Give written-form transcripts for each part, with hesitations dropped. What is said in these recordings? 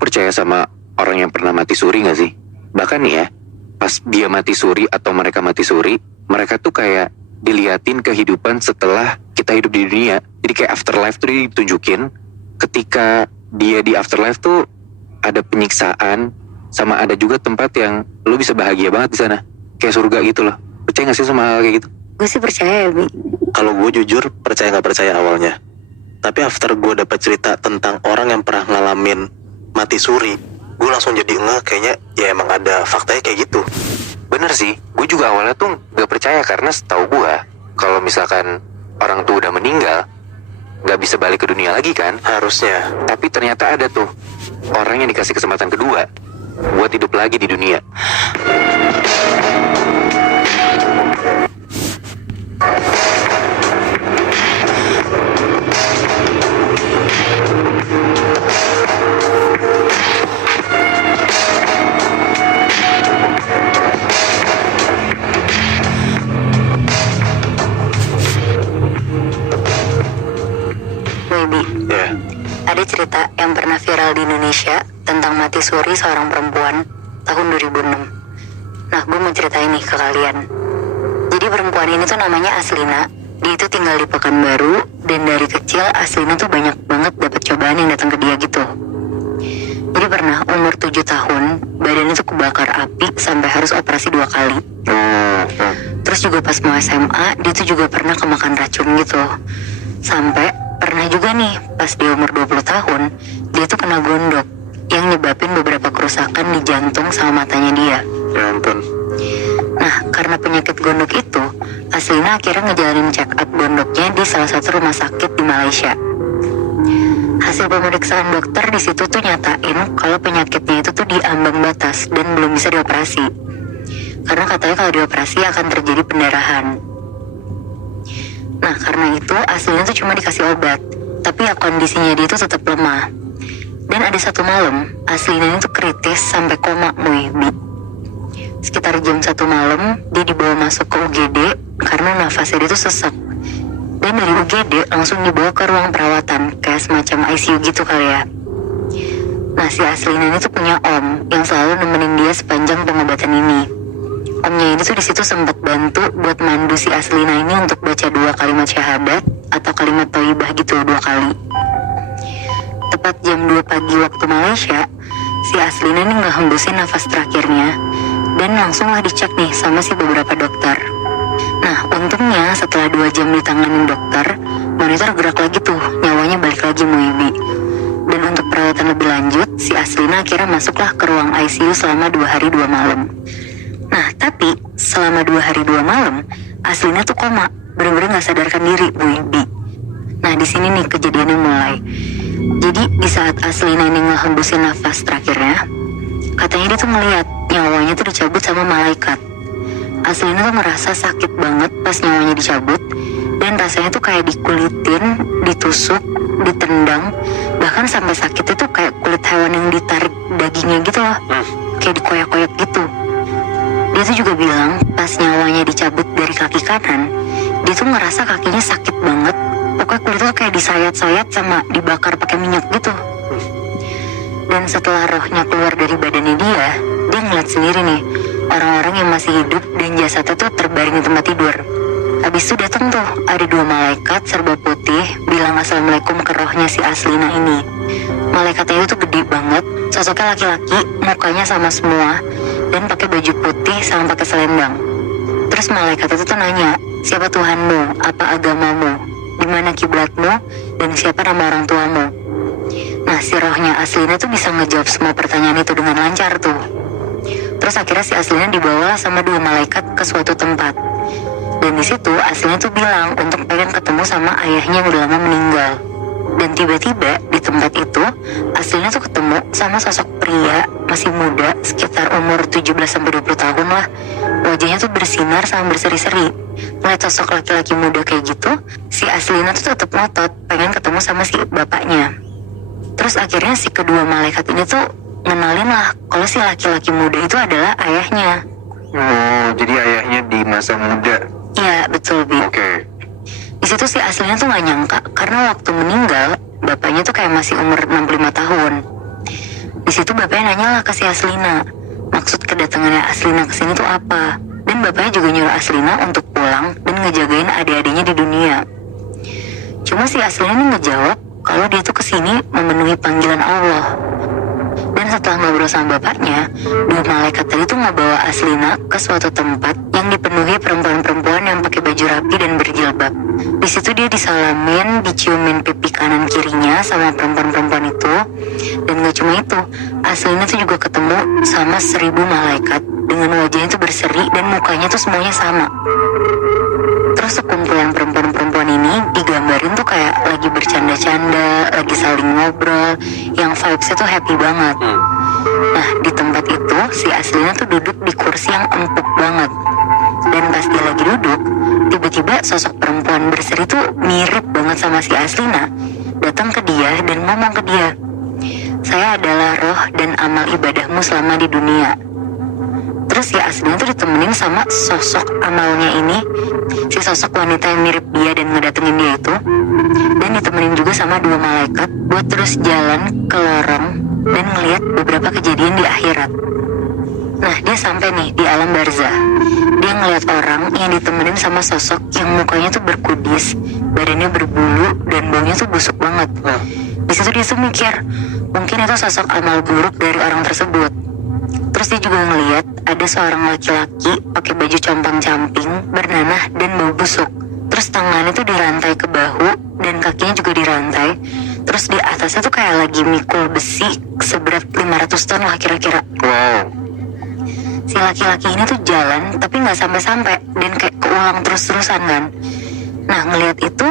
percaya sama orang yang pernah mati suri gak sih? Bahkan nih ya, pas dia mati suri atau mereka mati suri, mereka tuh kayak diliatin kehidupan setelah kita hidup di dunia. Jadi kayak afterlife tuh ditunjukin. Ketika dia di afterlife tuh ada penyiksaan, sama ada juga tempat yang lu bisa bahagia banget di sana, kayak surga gitu loh. Percaya gak sih sama hal kayak gitu? Gue sih percaya ya, Bi. Kalau gue jujur percaya nggak percaya awalnya. Tapi after gue dapat cerita tentang orang yang pernah ngalamin mati suri, gue langsung jadi ngeh, kayaknya ya emang ada faktanya kayak gitu. Bener sih, gue juga awalnya tuh gak percaya karena setahu gue kalau misalkan orang tuh udah meninggal gak bisa balik ke dunia lagi kan Harusnya. Tapi ternyata ada tuh orang yang dikasih kesempatan kedua buat hidup lagi di dunia. Bi, Ya. ada cerita yang pernah viral di Indonesia tentang mati suri seorang perempuan tahun 2006. Nah, gue mau ceritain nih ke kalian. Jadi perempuan ini tuh namanya Aslina. Dia itu tinggal di Pekanbaru, dan dari kecil Aslina tuh banyak banget dapat cobaan yang datang ke dia gitu. Jadi pernah umur 7 tahun, badannya tuh kebakar api sampai harus operasi 2 kali. Terus juga pas mau SMA, dia tuh juga pernah kemakan racun gitu. Sampai pernah juga nih, pas dia umur 20 tahun, dia tuh kena gondok yang nyebabin beberapa kerusakan di jantung sama matanya dia. Ya ampun. Nah, karena penyakit gondok itu, Aslina akhirnya ngejalanin check up gondoknya di salah satu rumah sakit di Malaysia. Hasil pemeriksaan dokter di situ tuh nyatain kalau penyakitnya itu tuh di ambang batas dan belum bisa dioperasi. Karena katanya kalau dioperasi akan terjadi pendarahan. Nah, karena itu Aslina tuh cuma dikasih obat, tapi ya kondisinya dia tuh tetap lemah. Dan ada satu malam, Aslina itu kritis sampai koma, Bi. Sekitar jam 1 malam, dia dibawa masuk ke UGD karena nafasnya dia tuh sesak. Dan dari UGD langsung dibawa ke ruang perawatan, kayak semacam ICU gitu kali ya. Nah, si Aslina ini tuh punya om yang selalu nemenin dia sepanjang pengobatan ini. Omnya ini tuh di situ sempat bantu buat mandu si Aslina ini untuk baca 2 kalimat syahadat atau kalimat thayyibah gitu 2 kali. Tepat jam 2 pagi waktu Malaysia, si Aslina ini ngehembusin nafas terakhirnya dan langsunglah dicek nih sama si beberapa dokter. Nah, untungnya setelah 2 jam ditanganin dokter, monitor gerak lagi tuh, nyawanya balik lagi Muibi. Dan untuk perawatan lebih lanjut, si Aslina akhirnya masuklah ke ruang ICU selama 2 hari 2 malam. Nah, tapi selama 2 hari 2 malam, Aslina tuh koma, bener-bener gak sadarkan diri, Muibi. Nah, di sini nih kejadiannya mulai. Jadi di saat Aslina ini ngehembusin nafas terakhirnya, katanya dia tuh ngeliat nyawanya tuh dicabut sama malaikat. Aslina tuh merasa sakit banget pas nyawanya dicabut, dan rasanya tuh kayak dikulitin, ditusuk, ditendang, bahkan sampai sakitnya tuh kayak kulit hewan yang ditarik dagingnya gitu loh, kayak dikoyak-koyak gitu. Dia tuh juga bilang pas nyawanya dicabut dari kaki kanan, dia tuh ngerasa kakinya sakit banget, pokoknya kulitnya tuh kayak disayat-sayat sama dibakar pakai minyak gitu. Dan setelah rohnya keluar dari badannya dia ngeliat sendiri nih orang-orang yang masih hidup dan jasadnya tuh terbaring di tempat tidur. Habis itu datang tuh ada 2 malaikat serba putih bilang assalamualaikum ke rohnya si Aslina ini. Malaikatnya itu tuh gede banget, sosoknya laki-laki, mukanya sama semua, dan pakai baju putih sama pakai selendang. Terus malaikat itu tuh nanya, siapa Tuhanmu, apa agamamu, di mana kiblatmu, dan siapa nama orang tuamu. Nah, si rohnya Aslina tuh bisa ngejawab semua pertanyaan itu dengan lancar tuh. Terus akhirnya si Aslina dibawa sama 2 malaikat ke suatu tempat. Dan di situ Aslina tuh bilang untuk pengen ketemu sama ayahnya yang udah lama meninggal. Dan tiba-tiba di tempat itu Aslina tuh ketemu sama sosok pria masih muda, sekitar umur 17-20 tahun lah. Wajahnya tuh bersinar sama berseri-seri. Melihat sosok laki-laki muda kayak gitu, si Aslina tuh tetap ngotot pengen ketemu sama si bapaknya. Terus akhirnya si kedua malaikat ini tuh ngenalin lah kalau si laki-laki muda itu adalah ayahnya. Oh, jadi ayahnya di masa muda. Iya, betul, Bi. Oke. Di situ si Aslina tuh nggak nyangka karena waktu meninggal bapaknya tuh kayak masih umur 65 tahun. Di bapaknya nanya lah ke si Aslina, maksud kedatangannya Aslina kesini tuh apa. Dan bapaknya juga nyuruh Aslina untuk pulang dan ngejagain adik-adiknya di dunia. Cuma si Aslina ini ngejawab kalau dia tuh kesini memenuhi panggilan Allah. Dan setelah ngobrol sama bapaknya, dua malaikat tadi tuh ngebawa Aslina ke suatu tempat yang dipenuhi perempuan-perempuan yang pakai baju rapi dan berjilbab. Di situ dia disalamin, diciumin pipi kanan kirinya sama perempuan-perempuan itu. Dan gak cuma itu, Aslina tuh juga ketemu sama 1000 malaikat dengan wajahnya tuh berseri dan mukanya tuh semuanya sama. Terus sekumpulan perempuan-perempuan ini digambarin tuh kayak lagi bercanda-canda, lagi saling ngobrol, yang vibes-nya tuh happy banget. Nah, di tempat itu si Aslina tuh duduk di kursi yang empuk banget. Dan pas dia lagi duduk, tiba-tiba sosok perempuan berseri tuh mirip banget sama si Aslina, datang ke dia dan ngomong ke dia, "Saya adalah roh dan amal ibadahmu selama di dunia." Terus si Aslina tuh ditemenin sama sosok amalnya ini, si sosok wanita yang mirip dia dan ngedatengin dia itu, dan ditemenin juga sama 2 malaikat buat terus jalan ke lorong dan ngeliat beberapa kejadian di akhirat. Nah, dia sampai nih di alam barzah. Dia ngeliat orang yang ditemenin sama sosok yang mukanya tuh berkudis, badannya berbulu dan baunya tuh busuk banget. Di situ dia tuh mikir, mungkin itu sosok amal buruk dari orang tersebut. Terus dia juga ngeliat ada seorang laki-laki pakai baju compang-camping, bernanah dan bau busuk. Terus tangannya tuh dirantai ke bahu dan kakinya juga dirantai. Terus di atasnya tuh kayak lagi mikul besi seberat 500 ton lah kira-kira. Wow. Si laki-laki ini tuh jalan tapi nggak sampai-sampai dan kayak keulang terus-terusan kan. Nah, ngelihat itu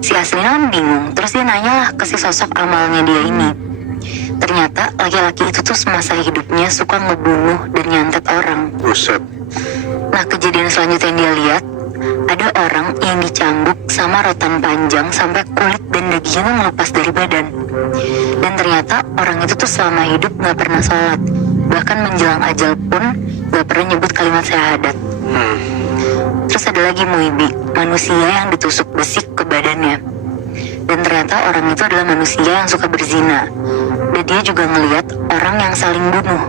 si Aslina kan bingung. Terus dia nanya lah ke si sosok amalnya dia ini. Ternyata laki-laki itu tuh semasa hidupnya suka ngebunuh dan nyantet orang. Buset. Nah, kejadian selanjutnya yang dia lihat, ada orang yang dicambuk sama rotan panjang sampai kulit dan dagingnya tuh melepas dari badan. Dan ternyata orang itu tuh selama hidup gak pernah sholat. Bahkan menjelang ajal pun gak pernah nyebut kalimat syahadat. Terus ada lagi Muibi, manusia yang ditusuk besi ke badannya. Dan ternyata orang itu adalah manusia yang suka berzina. Dan dia juga ngelihat orang yang saling bunuh.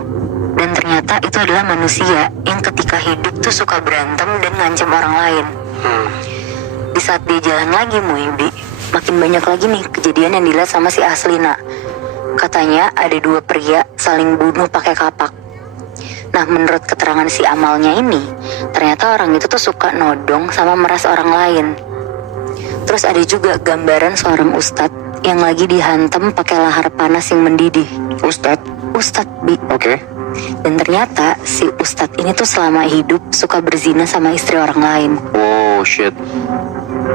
Dan ternyata itu adalah manusia yang ketika hidup tuh suka berantem dan ngancam orang lain. Di saat dia jalan lagi Muibi, makin banyak lagi nih kejadian yang dilihat sama si Aslina. Katanya ada 2 pria saling bunuh pakai kapak. Nah, menurut keterangan si amalnya ini, ternyata orang itu tuh suka nodong sama meras orang lain. Terus ada juga gambaran seorang ustadz yang lagi dihantam pakai lahar panas yang mendidih. Ustadz Bi. Oke. Dan ternyata si ustadz ini tuh selama hidup suka berzina sama istri orang lain. Oh shit.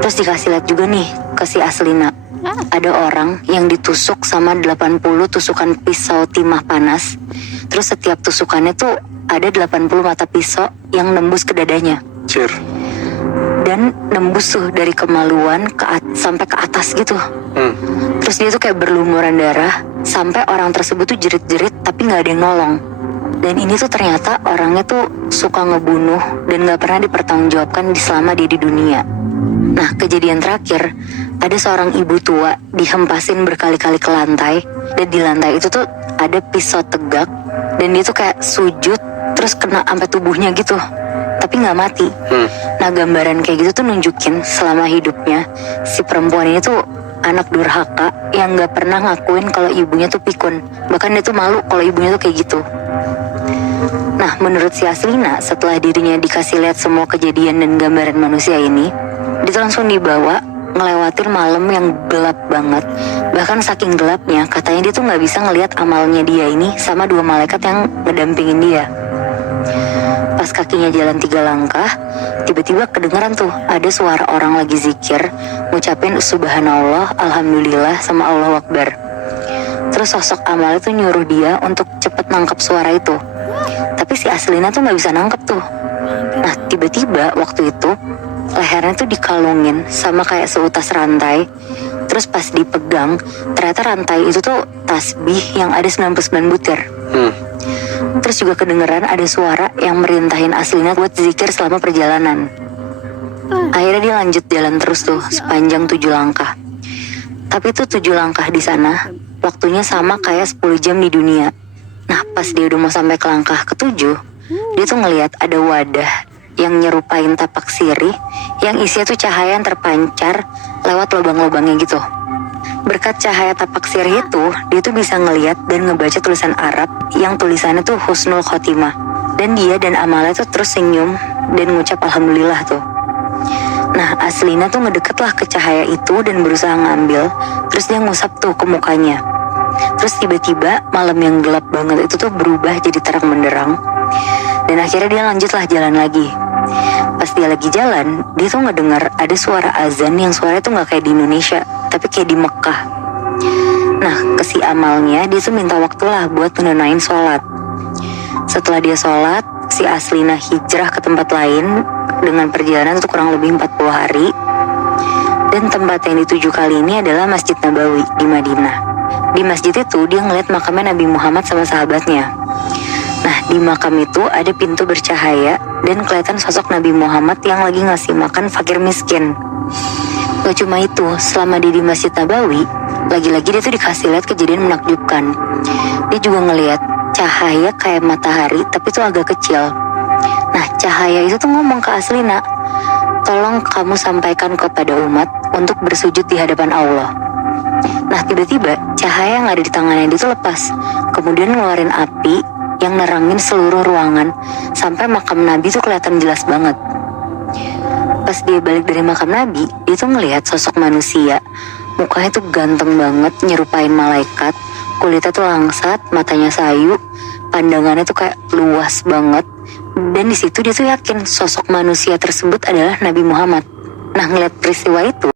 Terus dikasih lihat juga nih ke si Aslina. Ada orang yang ditusuk sama 80 tusukan pisau timah panas. Terus setiap tusukannya tuh ada 80 mata pisau yang nembus ke dadanya. Cir. Dan nembus tuh dari kemaluan sampai ke atas gitu. Terus dia tuh kayak berlumuran darah sampai orang tersebut tuh jerit-jerit tapi gak ada yang nolong. Dan ini tuh ternyata orangnya tuh suka ngebunuh dan gak pernah dipertanggungjawabkan selama dia di dunia. Nah, kejadian terakhir, ada seorang ibu tua dihempasin berkali-kali ke lantai. Dan di lantai itu tuh ada pisau tegak. Dan dia tuh kayak sujud terus kena sampai tubuhnya gitu, tapi gak mati. Nah, gambaran kayak gitu tuh nunjukin selama hidupnya si perempuan ini tuh anak durhaka yang gak pernah ngakuin kalau ibunya tuh pikun. Bahkan dia tuh malu kalau ibunya tuh kayak gitu. Nah, menurut si Aslina, setelah dirinya dikasih lihat semua kejadian dan gambaran manusia ini, dia tuh langsung dibawa ngelewatin malam yang gelap banget. Bahkan saking gelapnya, katanya dia tuh gak bisa ngelihat amalnya dia ini sama 2 malaikat yang ngedampingin dia. Pas kakinya jalan 3 langkah, tiba-tiba kedengeran tuh ada suara orang lagi zikir, ngucapin subhanallah, alhamdulillah, sama Allahu Akbar. Terus sosok amal itu nyuruh dia untuk cepet nangkep suara itu. Tapi si Aslina tuh gak bisa nangkep tuh. Nah, tiba-tiba waktu itu lehernya tuh dikalungin sama kayak seutas rantai. Terus pas dipegang, ternyata rantai itu tuh tasbih yang ada 99 butir. Terus juga kedengeran ada suara yang merintahin Aslina buat zikir selama perjalanan. Akhirnya dia lanjut jalan terus tuh sepanjang 7 langkah. Tapi tuh 7 langkah di sana waktunya sama kayak 10 jam di dunia. Nah, pas dia udah mau sampai ke langkah ketujuh, dia tuh ngelihat ada wadah yang nyerupain tapak sirih yang isinya tuh cahaya yang terpancar lewat lubang-lubangnya gitu. Berkat cahaya tapak sirih itu, dia tuh bisa ngelihat dan ngebaca tulisan Arab yang tulisannya tuh Husnul Khotimah. Dan dia dan Amalia tuh terus senyum dan ngucap alhamdulillah tuh. Nah, Aslina tuh ngedeket lah ke cahaya itu dan berusaha ngambil, terus dia ngusap tuh ke mukanya. Terus tiba-tiba malam yang gelap banget itu tuh berubah jadi terang benderang. Dan akhirnya dia lanjutlah jalan lagi. Pas dia lagi jalan, dia tuh ngedengar ada suara azan yang suaranya tuh gak kayak di Indonesia, tapi kayak di Mekah. Nah, ke si Amalnya, dia tuh minta waktu lah buat menunaikan sholat. Setelah dia sholat, si Aslina hijrah ke tempat lain dengan perjalanan itu kurang lebih 40 hari. Dan tempat yang dituju kali ini adalah Masjid Nabawi di Madinah. Di masjid itu dia ngeliat makamnya Nabi Muhammad sama sahabatnya. Nah, di makam itu ada pintu bercahaya dan kelihatan sosok Nabi Muhammad yang lagi ngasih makan fakir miskin. Gak cuma itu, selama dia di Masjid Nabawi, lagi-lagi dia tuh dikasih lihat kejadian menakjubkan. Dia juga ngelihat cahaya kayak matahari tapi tuh agak kecil. Nah, cahaya itu tuh ngomong ke Aslina, tolong kamu sampaikan kepada umat untuk bersujud di hadapan Allah. Nah, tiba-tiba cahaya yang ada di tangannya dia tuh lepas, kemudian ngeluarin api yang nerangin seluruh ruangan sampai makam Nabi tuh kelihatan jelas banget. Pas dia balik dari makam Nabi, dia tuh ngelihat sosok manusia. Mukanya tuh ganteng banget, nyerupain malaikat. Kulitnya tuh langsat, matanya sayu, pandangannya tuh kayak luas banget. Dan di situ dia tuh yakin sosok manusia tersebut adalah Nabi Muhammad. Nah, ngeliat peristiwa itu,